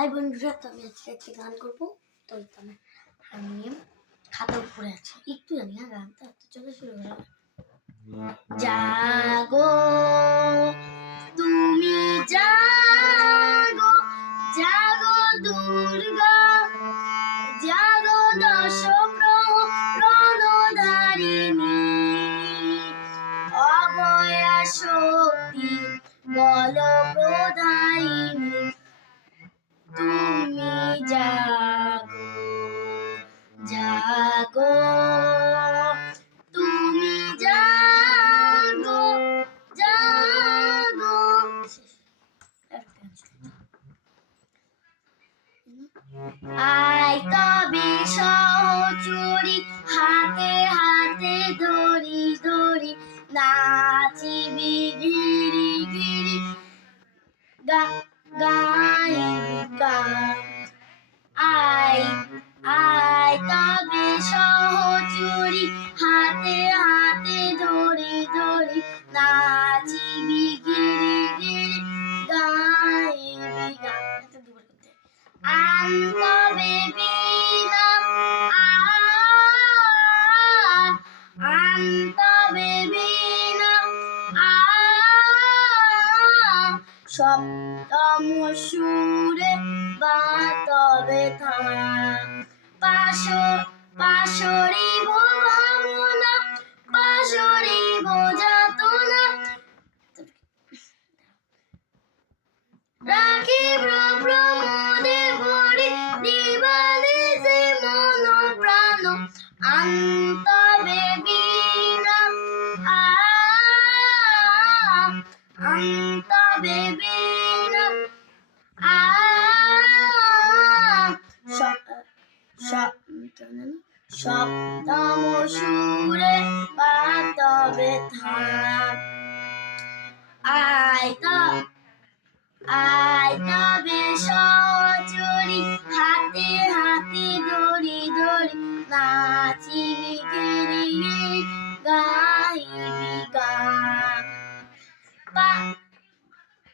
High বন্ধুরা, তো আমি আজকে একটা গান করবো। তো আমি হারমোনিয়াম খাতার উপরে আছে, একটু জানি না গানটা। তো চলো শুরু করা। জাগো তুমি, জাগো জাগো দুর্গা, জাগো দশ প্রণধারিণী, অভয়া শক্তি বল প্রদায়িনী, তুমি জাগো জাগো, তুমি জাগো জাগো। আয় তবে সহচরী, হাতে হাতে ধরি ধরি, নাচিবি গিরি গিরি, গাইবি গান। আয় আয় তবে সহচরী, হাতে হাতে ধরি ধরি, নাচিবি গিরি গিরি, গাইবি গান। আনতবে বীণা, আনতবে বীণা, সপ্তম সুরে বাতবে থাম, পাশরিব ভাবনা, পাশরিব যাতনা, রাখিব প্রমোদে ভরি, দিবানিশি মন প্রাণ। আনতবে বীণা, আনতবে বীণা, সপ্তম সুরে বাতবে থাম। আয় তবে সহচরী, হাতে হাতে ধরি ধরি, নাচিবি গিরি গিরি, গাইবি গান।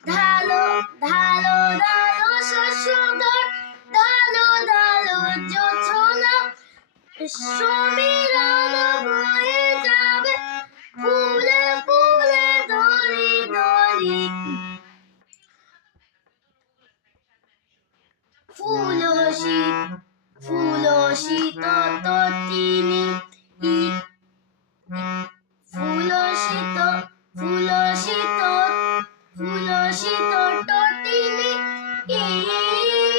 ধালো ধালো ধালো শস্যধর, ধালো ধালো জোছনা, সমীরণ বয়ে যাবে, ফুলে ফুলে ধরি ধরি, ফুলসী ফুলসী তত তিনি।